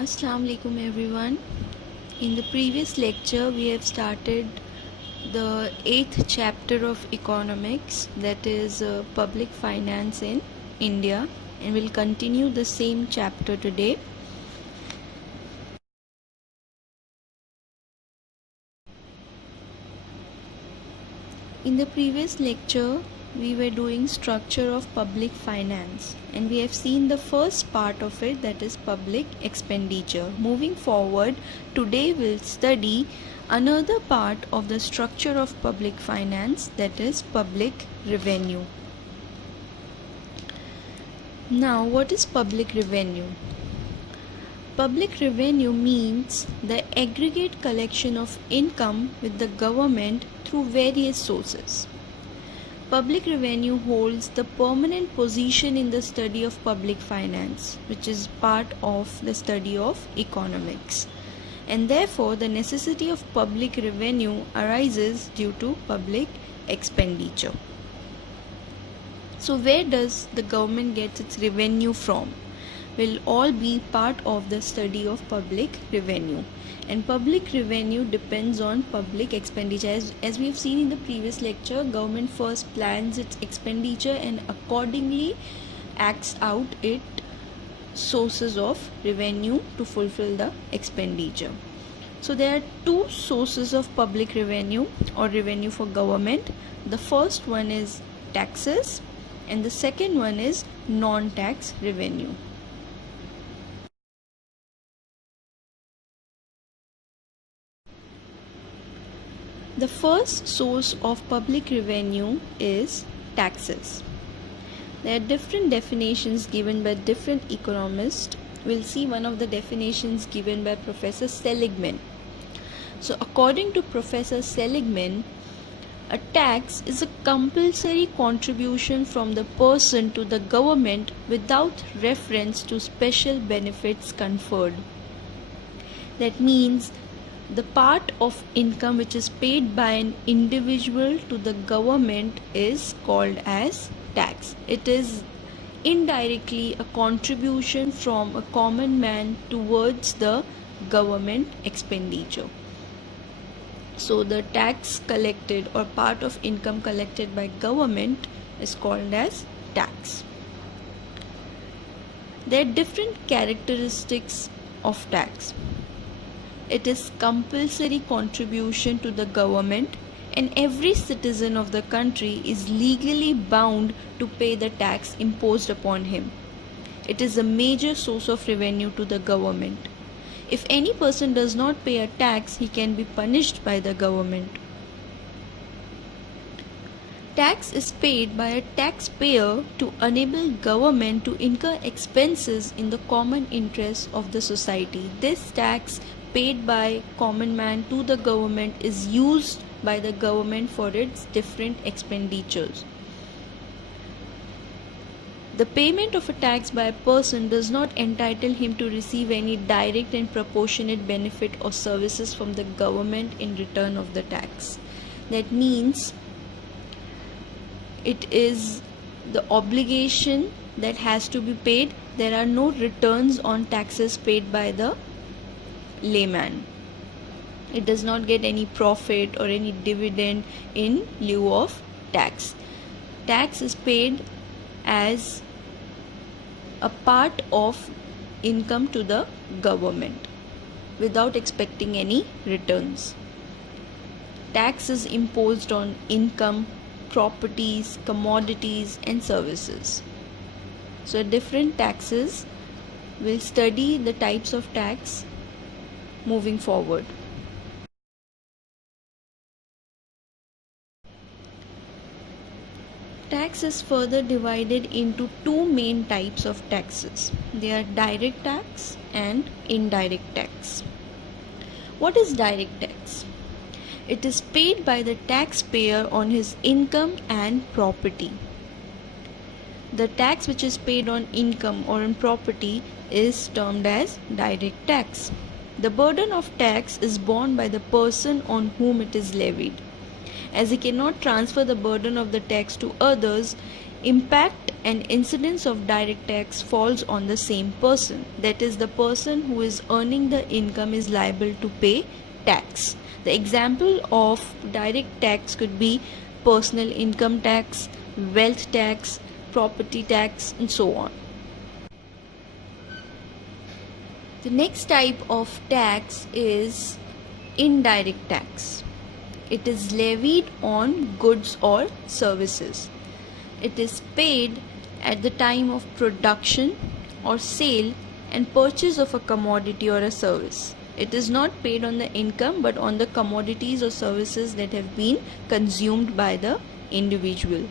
Assalamu alaikum everyone. In the previous lecture we have started the 8th chapter of economics, that is public finance in India, and we'll continue the same chapter today. In the previous lecture we were doing structure of public finance, and we have seen the first part of it, that is public expenditure. Moving forward, today we'll study another part of the structure of public finance, that is public revenue. Now, what is public revenue? Public revenue means the aggregate collection of income with the government through various sources. Public revenue holds the permanent position in the study of public finance, which is part of the study of economics. And therefore, the necessity of public revenue arises due to public expenditure. So, where does the government get its revenue from? Will all be part of the study of public revenue. And public revenue depends on public expenditure. As we have seen in the previous lecture, government first plans its expenditure and accordingly acts out its sources of revenue to fulfill the expenditure. So there are two sources of public revenue or revenue for government. The first one is taxes and the second one is non-tax revenue. The first source of public revenue is taxes. There are different definitions given by different economists. We'll see one of the definitions given by Professor Seligman. So, according to Professor Seligman, a tax is a compulsory contribution from the person to the government without reference to special benefits conferred. That means the part of income which is paid by an individual to the government is called as tax. It is indirectly a contribution from a common man towards the government expenditure. So the tax collected or part of income collected by government is called as tax. There are different characteristics of tax. It is compulsory contribution to the government, and every citizen of the country is legally bound to pay the tax imposed upon him. It is a major source of revenue to the government. If any person does not pay a tax, he can be punished by the government. Tax is paid by a taxpayer to enable government to incur expenses in the common interest of the society. This tax paid by common man to the government is used by the government for its different expenditures. The payment of a tax by a person does not entitle him to receive any direct and proportionate benefit or services from the government in return of the tax. That means it is the obligation that has to be paid. There are no returns on taxes paid by the layman. It does not get any profit or any dividend in lieu of tax. Tax is paid as a part of income to the government without expecting any returns. Tax is imposed on income, properties, commodities, and services. So, different taxes, we'll study the types of tax moving forward. Tax is further divided into two main types of taxes. They are direct tax and indirect tax. What is direct tax? It is paid by the taxpayer on his income and property. The tax which is paid on income or on property is termed as direct tax. The burden of tax is borne by the person on whom it is levied. As he cannot transfer the burden of the tax to others, Impact and incidence of direct tax falls on the same person. That is, the person who is earning the income is liable to pay tax. The example of direct tax could be personal income tax, wealth tax, property tax, and so on. The next type of tax is indirect tax. It is levied on goods or services. It is paid at the time of production or sale and purchase of a commodity or a service. It is not paid on the income but on the commodities or services that have been consumed by the individual.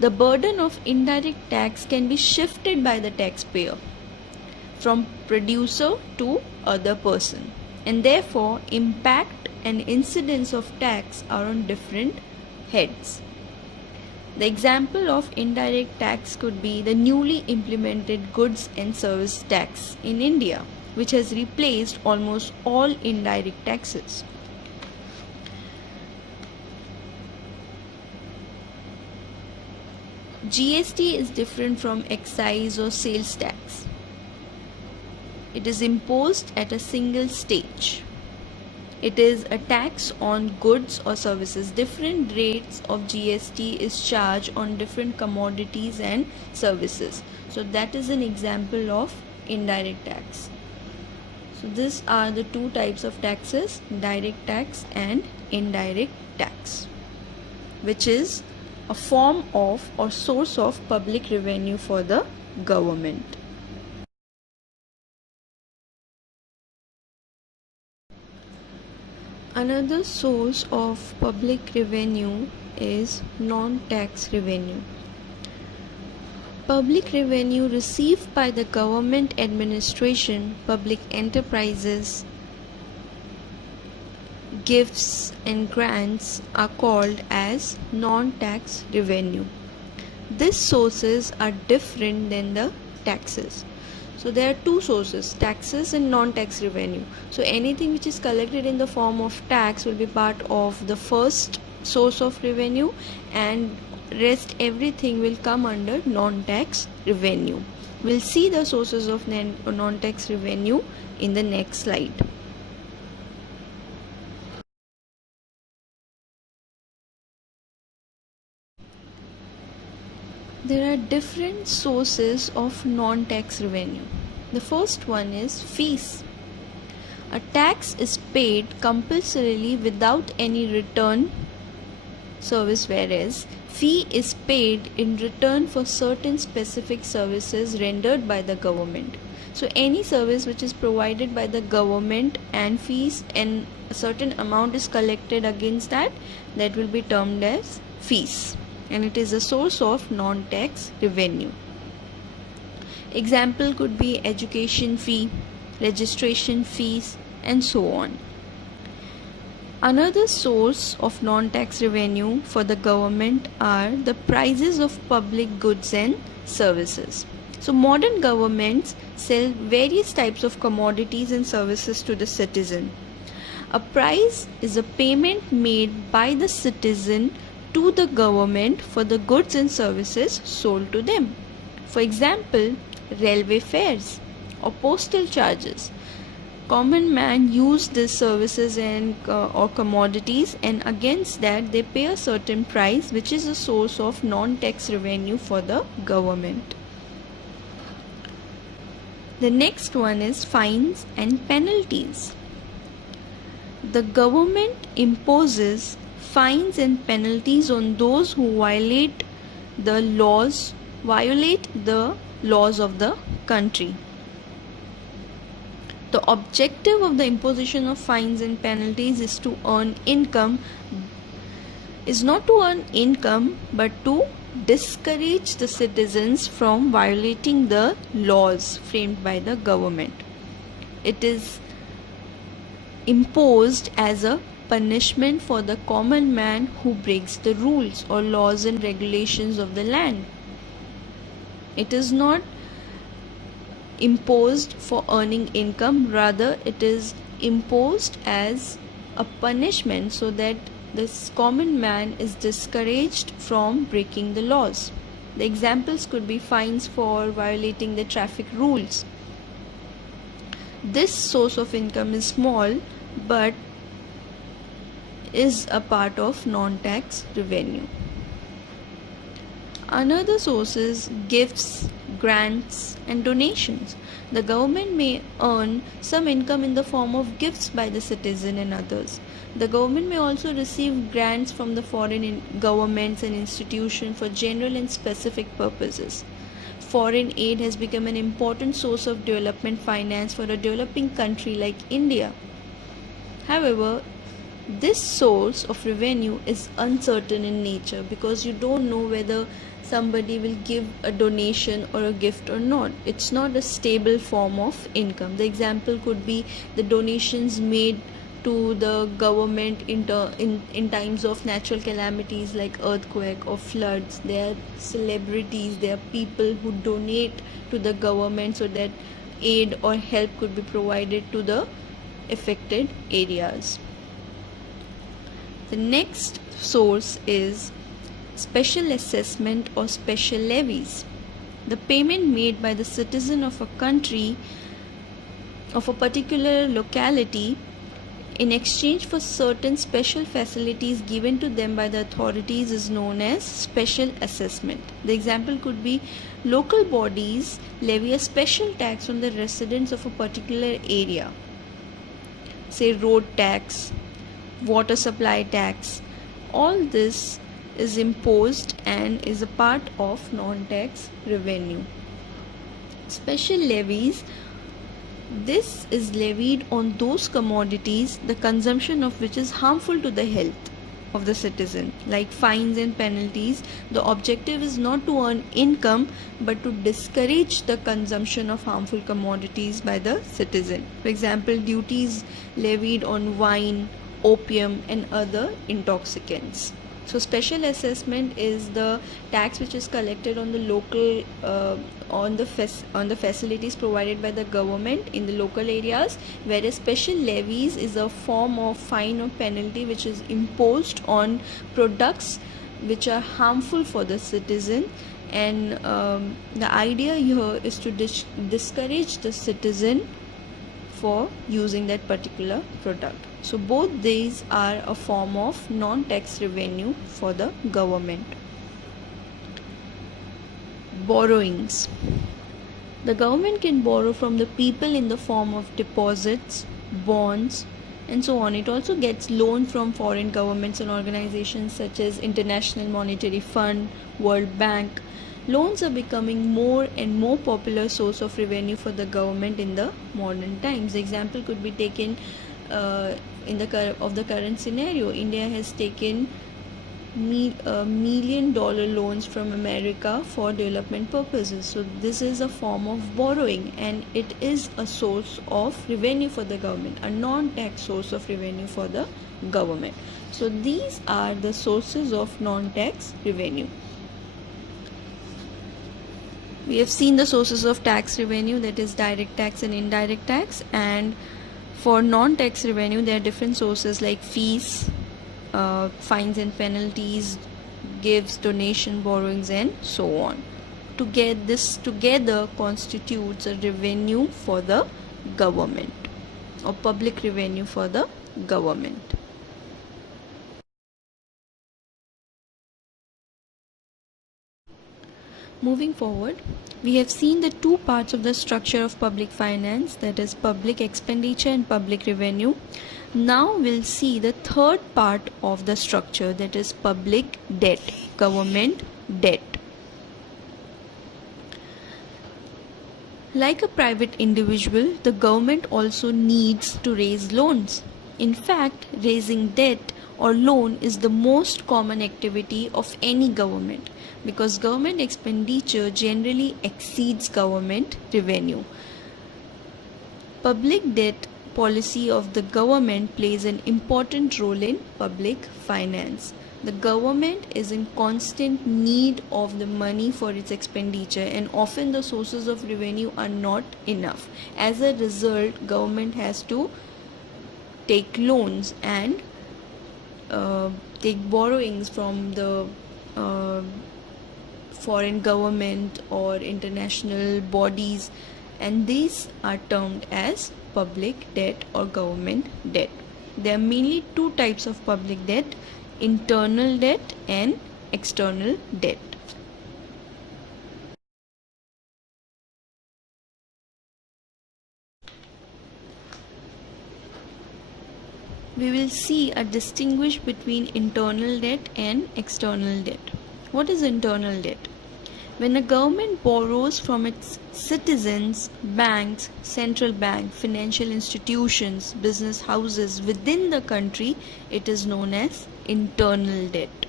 The burden of indirect tax can be shifted by the taxpayer from producer to other person, and therefore impact and incidence of tax are on different heads. The example of indirect tax could be the newly implemented goods and service tax in India, which has replaced almost all indirect taxes. GST is different from excise or sales tax. It is imposed at a single stage. It is a tax on goods or services. Different rates of GST is charged on different commodities and services. So that is an example of indirect tax. So these are the two types of taxes, direct tax and indirect tax, which is a form of or source of public revenue for the government. Another source of public revenue is non-tax revenue. Public revenue received by the government administration, public enterprises, gifts and grants are called as non-tax revenue. These sources are different than the taxes. So there are two sources, taxes and non-tax revenue. So anything which is collected in the form of tax will be part of the first source of revenue, and rest everything will come under non-tax revenue. We'll see the sources of non-tax revenue in the next slide. There are different sources of non-tax revenue. The first one is fees. A tax is paid compulsorily without any return service, whereas fee is paid in return for certain specific services rendered by the government. So any service which is provided by the government and fees and a certain amount is collected against that, that will be termed as fees, and it is a source of non-tax revenue. Example could be education fee, registration fees, and so on. Another source of non-tax revenue for the government are the prices of public goods and services. So modern governments sell various types of commodities and services to the citizen. A price is a payment made by the citizen to the government for the goods and services sold to them. For example, railway fares or postal charges. Common man use these services and or commodities, and against that they pay a certain price, which is a source of non-tax revenue for the government. The next one is fines and penalties. The government imposes fines and penalties on those who violate the laws of the country. The objective of the imposition of fines and penalties is not to earn income but to discourage the citizens from violating the laws framed by the government. It is imposed as a punishment for the common man who breaks the rules or laws and regulations of the land. It is not imposed for earning income, rather it is imposed as a punishment so that this common man is discouraged from breaking the laws. The examples could be fines for violating the traffic rules. This source of income is small but is a part of non-tax revenue. Another source is gifts, grants, and donations. The government may earn some income in the form of gifts by the citizen and others. The government may also receive grants from the foreign governments and institutions for general and specific purposes. Foreign aid has become an important source of development finance for a developing country like India. However, this source of revenue is uncertain in nature because you don't know whether somebody will give a donation or a gift or not. It's not a stable form of income. The example could be the donations made to the government in times of natural calamities like earthquake or floods. There are celebrities, there are people who donate to the government so that aid or help could be provided to the affected areas. The next source is special assessment or special levies. The payment made by the citizen of a country, of a particular locality, in exchange for certain special facilities given to them by the authorities is known as special assessment. The example could be local bodies levy a special tax on the residents of a particular area, say road tax, water supply tax. All this is imposed and is a part of non-tax revenue. Special levies, this is levied on those commodities the consumption of which is harmful to the health of the citizen, like fines and penalties. The objective is not to earn income but to discourage the consumption of harmful commodities by the citizen. For example, duties levied on wine, opium, and other intoxicants. So special assessment is the tax which is collected on the local on the facilities provided by the government in the local areas, whereas special levies is a form of fine or penalty which is imposed on products which are harmful for the citizen. And the idea here is to discourage the citizen for using that particular product. So both these are a form of non-tax revenue for the government. Borrowings. The government can borrow from the people in the form of deposits, bonds, and so on. It also gets loan from foreign governments and organizations such as International Monetary Fund, World Bank. Loans are becoming more and more popular source of revenue for the government in the modern times. The example could be taken of the current scenario. India has taken $1 million loans from America for development purposes. So this is a form of borrowing and it is a source of revenue for the government, a non-tax source of revenue for the government. So these are the sources of non-tax revenue. We have seen the sources of tax revenue, that is direct tax and indirect tax, and for non-tax revenue there are different sources like fees, fines and penalties, gifts, donation, borrowings, and so on. To get this together constitutes a revenue for the government or public revenue for the government. Moving forward, we have seen the two parts of the structure of public finance, that is public expenditure and public revenue. Now we'll see the third part of the structure, that is public debt, government debt. Like a private individual, the government also needs to raise loans. In fact, raising debt or loan is the most common activity of any government because government expenditure generally exceeds government revenue. Public debt policy of the government plays an important role in public finance. The government is in constant need of the money for its expenditure and often the sources of revenue are not enough. As a result, government has to take loans and take borrowings from the foreign government or international bodies, and these are termed as public debt or government debt. There are mainly two types of public debt: internal debt and external debt. We will see a distinguish between internal debt and external debt. What is internal debt? When a government borrows from its citizens, banks, central bank, financial institutions, business houses within the country, it is known as internal debt.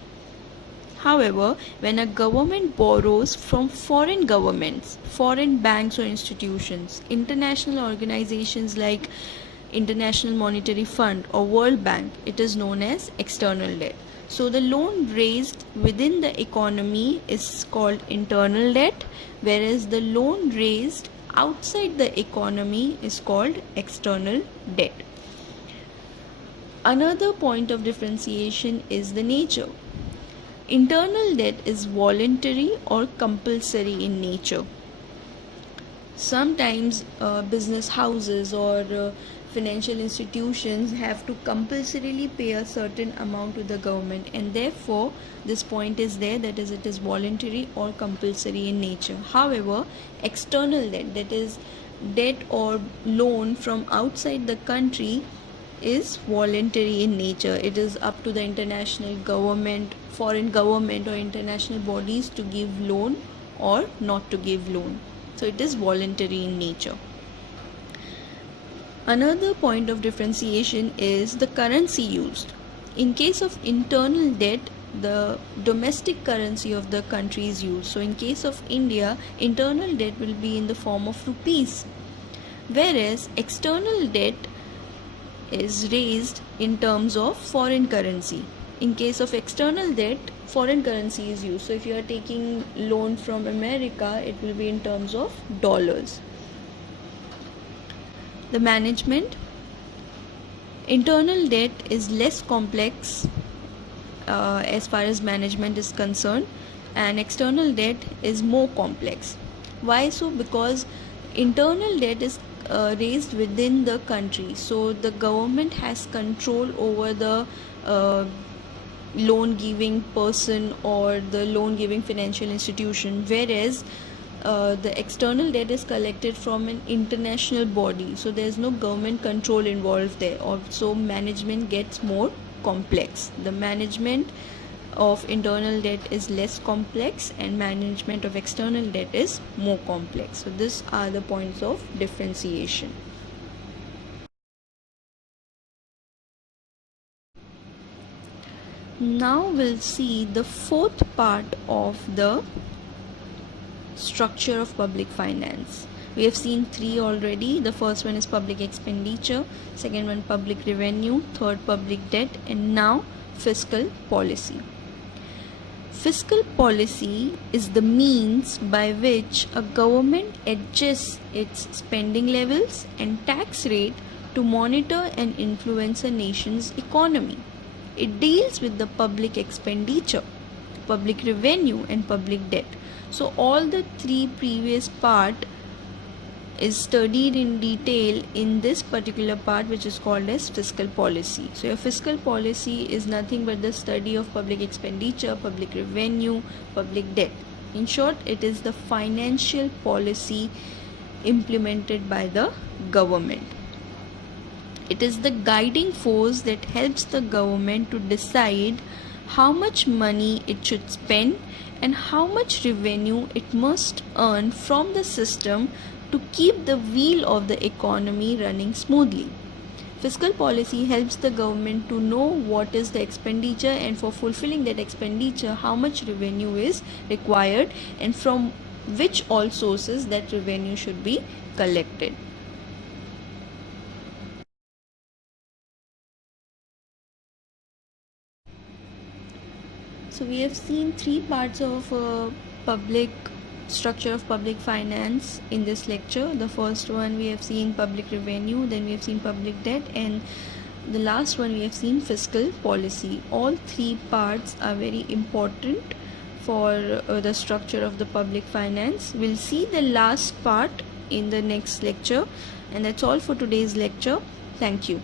However, when a government borrows from foreign governments, foreign banks or institutions, international organizations like International Monetary Fund or World Bank, it is known as external debt. So the loan raised within the economy is called internal debt, whereas the loan raised outside the economy is called external debt. Another point of differentiation is the nature. Internal debt is voluntary or compulsory in nature. Sometimes business houses or financial institutions have to compulsorily pay a certain amount to the government, and therefore this point is there, that is, it is voluntary or compulsory in nature. However, external debt, that is debt or loan from outside the country, is voluntary in nature. It is up to the international government, foreign government or international bodies to give loan or not to give loan. So it is voluntary in nature. Another point of differentiation is the currency used. In case of internal debt, the domestic currency of the country is used. So in case of India, internal debt will be in the form of rupees, whereas external debt is raised in terms of foreign currency. In case of external debt, foreign currency is used. So if you are taking loan from America, it will be in terms of dollars. The management. Internal debt is less complex as far as management is concerned, and external debt is more complex. Why so? Because internal debt is raised within the country, so the government has control over the loan giving person or the loan giving financial institution, whereas the external debt is collected from an international body, so there is no government control involved there. Also, management gets more complex. The management of internal debt is less complex and management of external debt is more complex. So these are the points of differentiation. Now we'll see the fourth part of the structure of public finance. We have seen three already. The first one is public expenditure, second one public revenue, third public debt, and now fiscal policy. Fiscal policy is the means by which a government adjusts its spending levels and tax rate to monitor and influence a nation's economy. It deals with the public expenditure, public revenue, and public debt. So all the three previous part is studied in detail in this particular part, which is called as fiscal policy. So your fiscal policy is nothing but the study of public expenditure, public revenue, public debt. In short, it is the financial policy implemented by the government. It is the guiding force that helps the government to decide how much money it should spend and how much revenue it must earn from the system to keep the wheel of the economy running smoothly. Fiscal policy helps the government to know what is the expenditure, and for fulfilling that expenditure, how much revenue is required and from which all sources that revenue should be collected. So we have seen three parts of public structure of public finance in this lecture. The first one we have seen public revenue, then we have seen public debt, and the last one we have seen fiscal policy. All three parts are very important for the structure of the public finance. We'll see the last part in the next lecture, and that's all for today's lecture. Thank you.